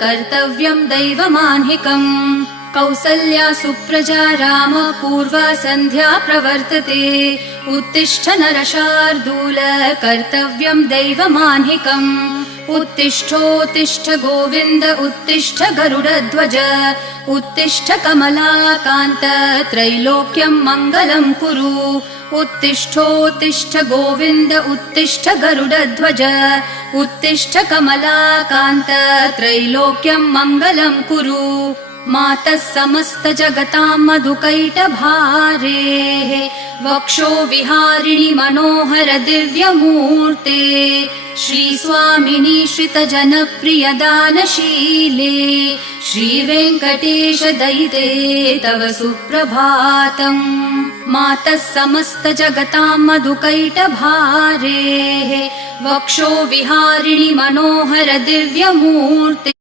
कर्तव्यं दैवमान्हिकम् कौसल्या सुप्रजा राम पूर्वा सन्ध्या प्रवर्तते उत्तिष्ठ नरशार्दूल कर्तव्यं दैवमान्हिकम् उत्तिष्ठोत्तिष्ठ गोविन्द उत्तिष्ठ गरुडध्वज उत्तिष्ठ कमलाकान्त त्रैलोक्यं मङ्गलं कुरु उत्तिष्ठोत्तिष्ठ गोविन्द उत्तिष्ठ गरुडध्वज उत्तिष्ठ कमलाकान्त त्रैलोक्यं मङ्गलं कुरु मातः समस्त जगतां मधुकैटभारेः वक्षो विहारिणि मनोहर दिव्यमूर्ते श्रीस्वामिनि श्रितजनप्रिय दानशीले श्रीवेङ्कटेश दयिते तव सुप्रभातम् मातः समस्त जगतां मधुकैटभारेः वक्षो विहारिणि मनोहर दिव्यमूर्ते